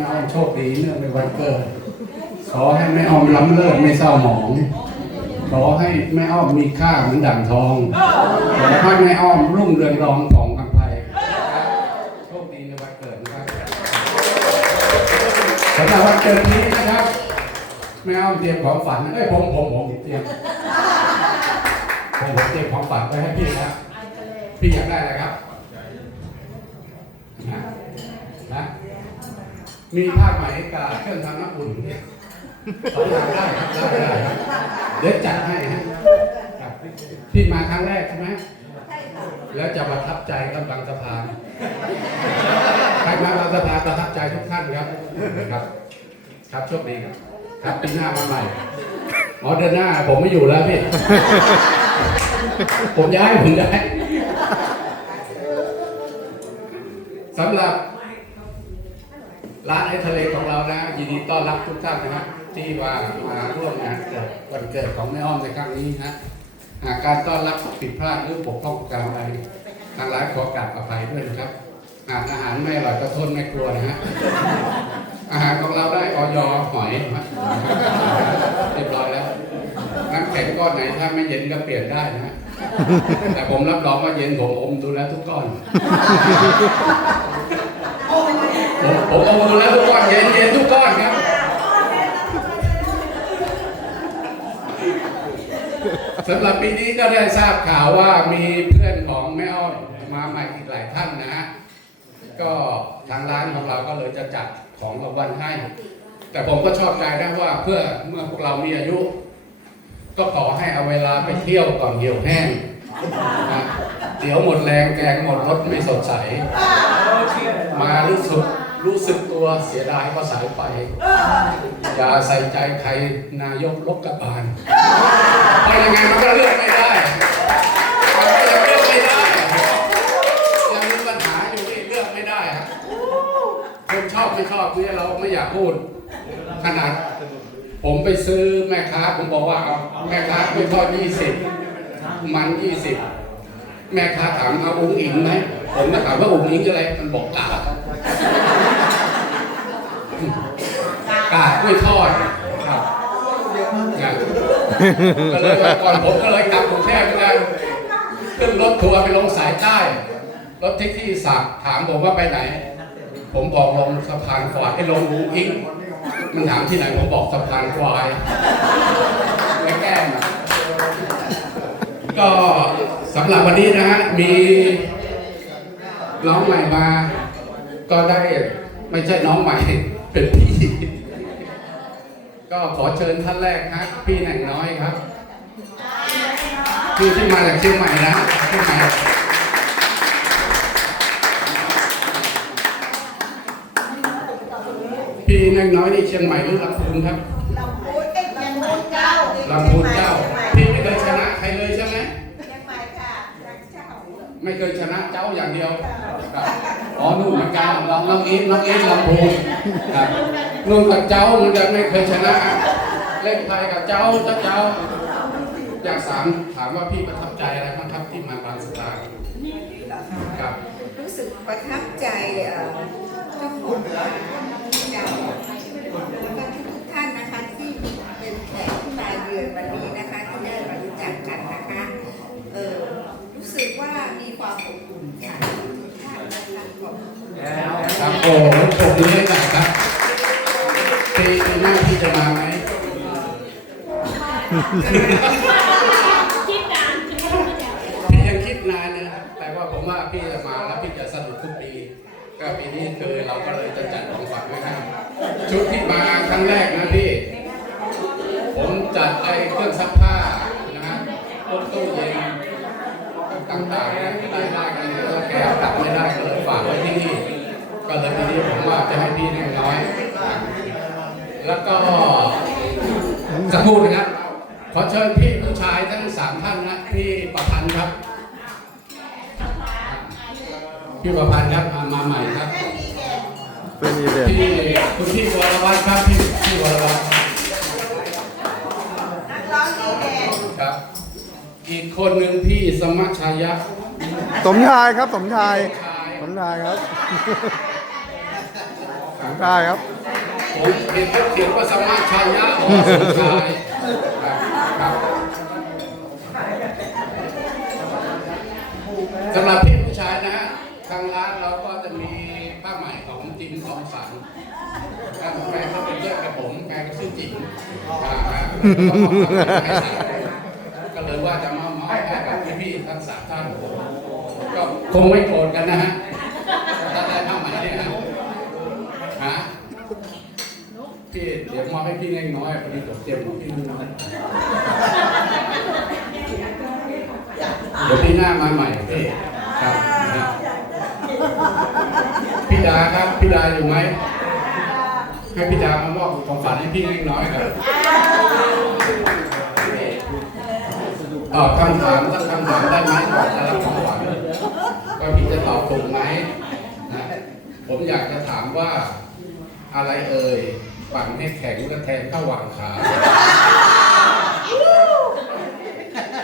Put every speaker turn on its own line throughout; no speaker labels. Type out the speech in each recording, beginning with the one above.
ม่อ้อมโชคดีเนื่องในวันเกิด ขอให้แม่อ้อมล้ำเลิศไม่เศร้าหมอง ขอให้แม่อ้อมมีค่าเหมือนดั่งทอง ขอให้แม่อ้อมรุ่งเรืองรองของกำไพโชคดีในวันเกิดนะครับสำหรับวันเกิดนี้นะครับ แม่อ้อมเตรียมของฝันเอ้ยผมผมผมเตรียมผมผมเตรียมของฝันไว้ให้พี่แล้วพี่อยากได้อะไรครับนะนะ มีผ้าไหมกับเครื่องทำน้ำอุ่นเนี่ยสองอย่างได้ครับได้ได้ครับเดี๋ยวจัดให้ฮะครับพี่มาครั้งแรกใช่ไหมแล้วจะประทับใจกับบางสะพานใครมาบางสะพานประทับใจทุกท่านครับครับ ครับโชคดีครับ ครับปีหน้ามาใหม่อ๋อเดือนหน้าผมไม่อยู่แล้วพี่ ผมย้ายผมย้ายสำหรับ ร้านไอทะเลของเรานะยินดีต้อนรับทุกท่านนะครับที่ว่ามาร่วมงานเกิดวันเกิดของแม่อ้อมในครั้งนี้นะหากการต้อนรับผิดพลาดหรือปกป้องการอะไรทางร้านขอกราบอภัยด้วยนะครับหากอาหารไม่อร่อยก็โทษไม่กลัวนะฮะอาหารของเราได้ออยหอยนะเรียบร้อยแล้วน้ำแข็งก้อนไหนถ้าไม่เย็นก็เปลี่ยนได้นะแต่ผมรับรองว่าเย็นผมอมดูแลทุกก้อน ผมผมอมดูแล้วทุกก้อนเย็นเย็นทุกก้อนครับสำหรับปีนี้ก็ได้ทราบข่าวว่ามีเพื่อนของแม่อ้อมมาใหม่อีกหลายท่านนะฮะก็ทางร้านของเราก็เลยจะจัดของรางวัลให้ แต่ผมก็ชอบใจนะว่าเพื่อเมื่อพวกเรามีอายุ ก็ขอให้เอาเวลาไปเที่ยวก่อนเหี่ยวแห้งนะเดี๋ยวหมดแรงแกงหมดรถไม่สดใส มารู้สึก รู้สึกตัวเสียดายก็สายไป อย่าใส่ใจใครนายกลบกระบาลเพราะยังไงมันก็เลือกไม่ได้มันก็ยังเลือกไม่ได้ยังมีปัญหาอยู่นี่เลือกไม่ได้ครับคนชอบไม่ชอบเนี่ยเราไม่อยากพูด ขนาด ผมไปซื้อแม่ค้าผมบอกว่าเอาแม่ค้าไม่ทอดยี่สิบมันยี่สิบแม่ค้าถามเอาอุ้งอิงไหมผมก็ถามว่าอุ้งอิงอะไรมันบอกกาด กาดไม่ทอดครับนะก็เลยว่าก่อนผมก็เลยกลับกรุงเทพเลยขึ้นรถทัวร์ไปลงสายใต้รถแท็กซี่สักถามผมว่าไปไหน ผมบอกลงสะพานควายให้ลงหูอิงมันถามที่ไหนผมบอกสะพานควายไม่แกล้งนะก็สำหรับวันนี้นะฮะมีน้องใหม่มา ก็ได้ไม่ใช่น้องใหม่ เป็นพี่ ก็ขอเชิญท่านแรกฮะพี่แหน่งน้อยครับพี่ที่มาจากเชียงใหม่นะเชียงใหม่พี่แหน่งน้อยนี่เชียงใหม่หรือลำพูนครับ
ลำพูนเอ็กยังพูนเจ้า
ลำพูนเจ้าพี่ไม่เคยชนะใครเลยใช่ไหม
ยังไม่ค่ะยังเจ้า
ไม่เคยชนะเจ้าอย่างเดียวครับ อ๋อนู่นเหมือนกันลองน้องอีทน้องอีทลำพูนครับนู่นกับเจ้าเหมือนกันไม่เคยชนะ เล่นไทยกับเจ้าเจ้าเจ้าอยากสามถามว่าพี่ประทับใจอะไรบ้างครับที่มาบางสตาร์ครับ
รู้สึกประทับใจเอ่อเจ้าของร้าน
โอ้โหผมดีให้หน่อยครับปีปีหน้าพี่จะมาไหม
คิดนาน
พี่ยังคิดนานนะครับแต่ว่าผมว่าพี่จะมาแล้วพี่จะสนุกทุกปีก็ปีนี้คือเราก็เลยจะจัดของฝากไว้ให้ชุดที่มาครั้งแรกนะพี่ ผมจัดไอ้เครื่องซักผ้านะฮะตู้เย็นต่างๆนะได้ได้กันเยอะแกเอากลับไม่ได้ก็เลยฝากไว้ที่นี่ ก็เลยปีนี้ผมว่าจะให้พี่แน่น้อย แล้วก็สักครู่นะครับขอเชิญพี่ผู้ชายทั้งสามท่านนะพี่ประพันธ์ครับ พี่ประพันธ์ครับมามาใหม่ครับ
เป็นอีเวนต์
พี่คุณพี่วรวัตรครับพี่พี่วรวัตร
นักร้องดีเด่น
ครับ อีกคนหนึ่งพี่สมัชชายะ
สมชายครับ สมชาย
ชาย
สมชายครับ
ครับ
ได้ครับ
ผมเห็นเขาเขียนว่าสมาชัยยะอสมชายครับสำหรับพี่ผู้ชายนะฮะทางร้านเราก็จะมีผ้าไหมของจิมทองสันแฟนเขาเป็นเพื่อนกับผมแฟนก็ชื่อจิมอ่าฮะก็เลยว่าจะมามอบให้กับพี่ๆทั้งสามท่านก็คงไม่โกรธกันนะฮะถ้าได้ผ้าไหมเนี่ยฮะฮะ พี่เดี๋ยวมอบให้พี่น้อยพอดีผมเตรียมของพี่น้อยเดี๋ยวพี่หน้ามาใหม่พี่ครับพี่ดาครับพี่ดาอยู่ไหมให้พี่ดามามอบของฝันให้พี่น้อยๆครับตอบคำถามสักคำถามได้ไหมก่อนจะรับของฝันว่าพี่จะตอบถูกไหมนะผมอยากจะถามว่าอะไรเอ่ย ปั่นให้แข็งแล้วแทงเข้าวางขา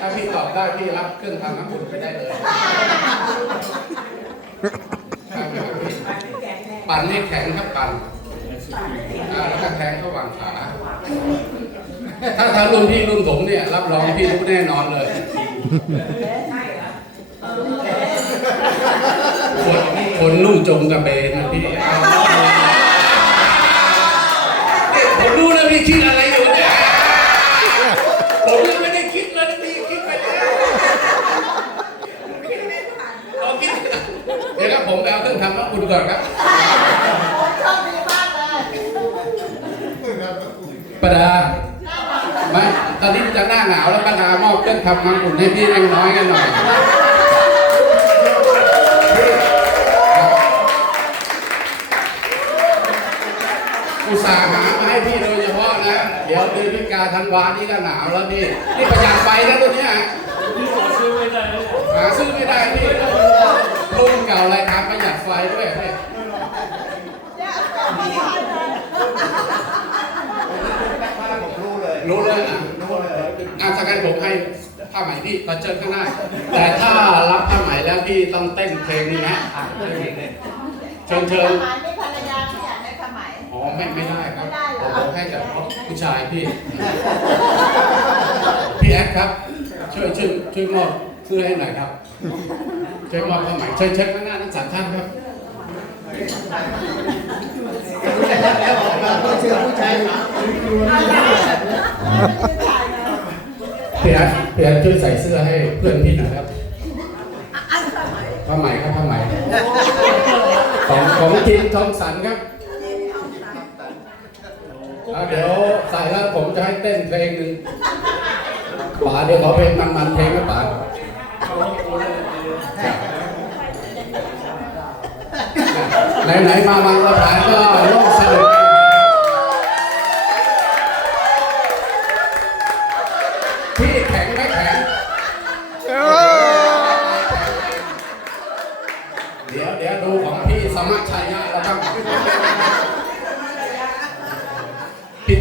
ถ้าพี่ตอบได้พี่รับเครื่องทำน้ำอุ่นไปได้เลยปั่นให้แข็งครับปั่นแล้วก็แทงเข้าวางขา ถ้าถ้ารุ่นพี่รุ่นผมเนี่ย รับรองพี่รู้แน่นอนเลยคนคนนุ่งจงกระเบนนะพี่ เอาผมรู้นะพี่คิดอะไรอยู่เนี่ยผมยังไม่ได้คิดเลยนะพี่คิดไปแล้วเอาคิดเดี๋ยวครับผมไปเอาเครื่องทำน้ำอุ่นก่อนครับประดาไม่ตอนนี้มันจะหน้าหนาวแล้วประดามอบเครื่องทำน้ำอุ่นให้พี่เล็กน้อยกันหน่อย กาธันวานี่ก็หนาวแล้วนี่ นี่ประหยัดไฟนะตัวเนี้ย
พี่ขอซื้อไม่ได้เลย
หาซื้อไม่ได้พี่รุ่นเก่ารายการประหยัดไฟด้วยพี่รู้เลยอะอะถ้างั้นผมให้ผ้าไหมพี่มาเจอข้างหน้า แต่ถ้ารับผ้าไหมแล้วพี่ต้องเต้นเพลงนี้นะเชิญเชิญ
ทหารไม่ภรรยาไม่อยากได้สมัย
อ๋อไม่ไม่ได้ครับ
ไม่ได้เหรอ
ผมให้แต่ผู้ชายพี่ พี่แอดครับ ช่วยช่วยช่วยมอบเสื้อให้หน่อยครับ ช่วยมอบผ้าไหมเชิญเชิญข้างหน้าทั้งสามท่านครับพี่แอดพี่แอช่วยใส่เสื้อให้เพื่อนพี่หน่อยครับผ้าไหมครับผ้าไหมของของจิมทอมสันครับ เดี๋ยวใส่แล้วผมจะให้เต้นเพลงหนึ่งป๋าเดี๋ยวขอเพลงมันๆเพลงให้ป๋าไหนๆมาบางสะถางก็ร่วมสนุกพี่แข็งไม่แข็ง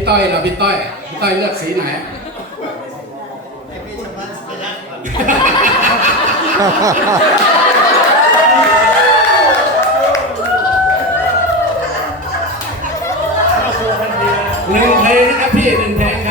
ต้อยเราพี่ต้อยพี่ต้อยเลือกสีไหนหนึ่งเพลงนะครับพี่หนึ่งเพลง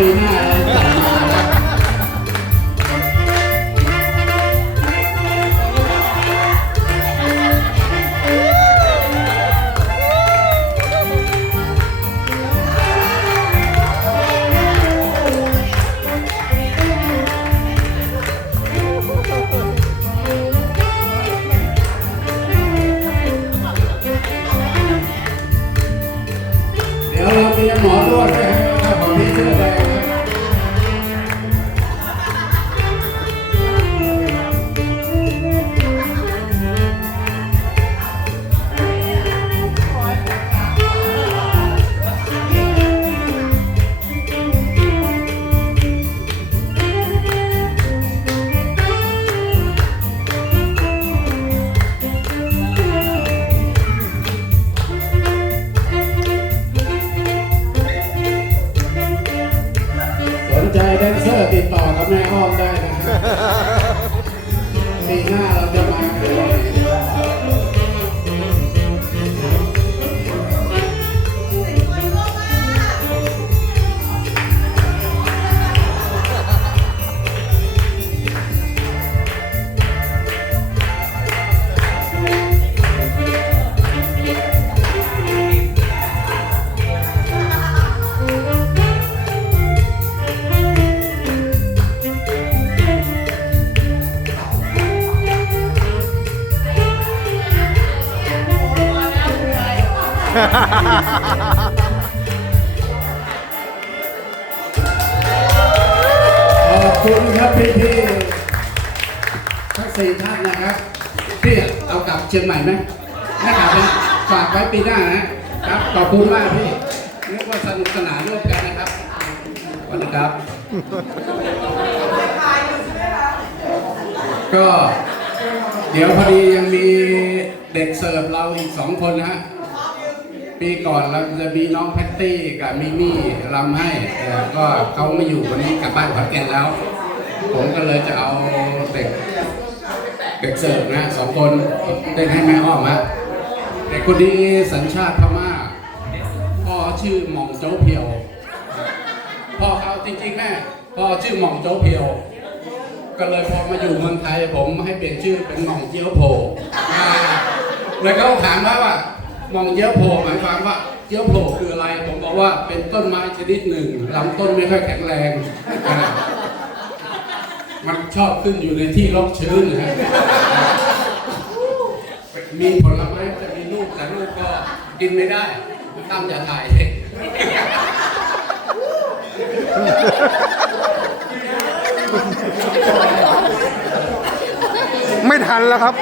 ปีหน้าเราจัดมา ขอบคุณครับพี่พี่ทั้งสี่ท่านนะครับ พี่เอากลับเชียงใหม่ไหมไม่กลับนะฝากไว้ปีหน้านะครับ ขอบคุณมากพี่นึกว่าสนุกสนานร่วมกันนะครับสวัสดีครับ ก็เดี๋ยวพอดียังมีเด็กเสิร์ฟเราอีกสองคนนะฮะ ปีก่อนเราจะมีน้องแพตตี้กับมิมี่รำให้แต่ก็เขาไม่อยู่วันนี้กลับบ้านขอนแก่นแล้ว ผมก็เลยจะเอาเด็กเด็กเสิร์ฟนะสองคนเต้นให้แม่อ้อมฮะเด็กคนนี้สัญชาติพม่าพ่อชื่อหม่องโจ๊กเพียวพ่อเขาจริงๆแม่พ่อชื่อหม่องโจ๊กเพียว ก็เลยพอมาอยู่เมืองไทยผมให้เปลี่ยนชื่อเป็นหม่องเจียวโผอ่าเลยเขาถามว่าว่า มองเจียวโผหมายความว่าเจียวโผคืออะไร ผมบอกว่าเป็นต้นไม้ชนิดหนึ่งลำต้นไม่ค่อยแข็งแรง มันชอบขึ้นอยู่ในที่ร่มชื้นนะมีผลไม้จะมีลูกแต่ลูกก็กินไม่ได้ตั้มอย่าถ่าย
ไม่ทันแล้วครับ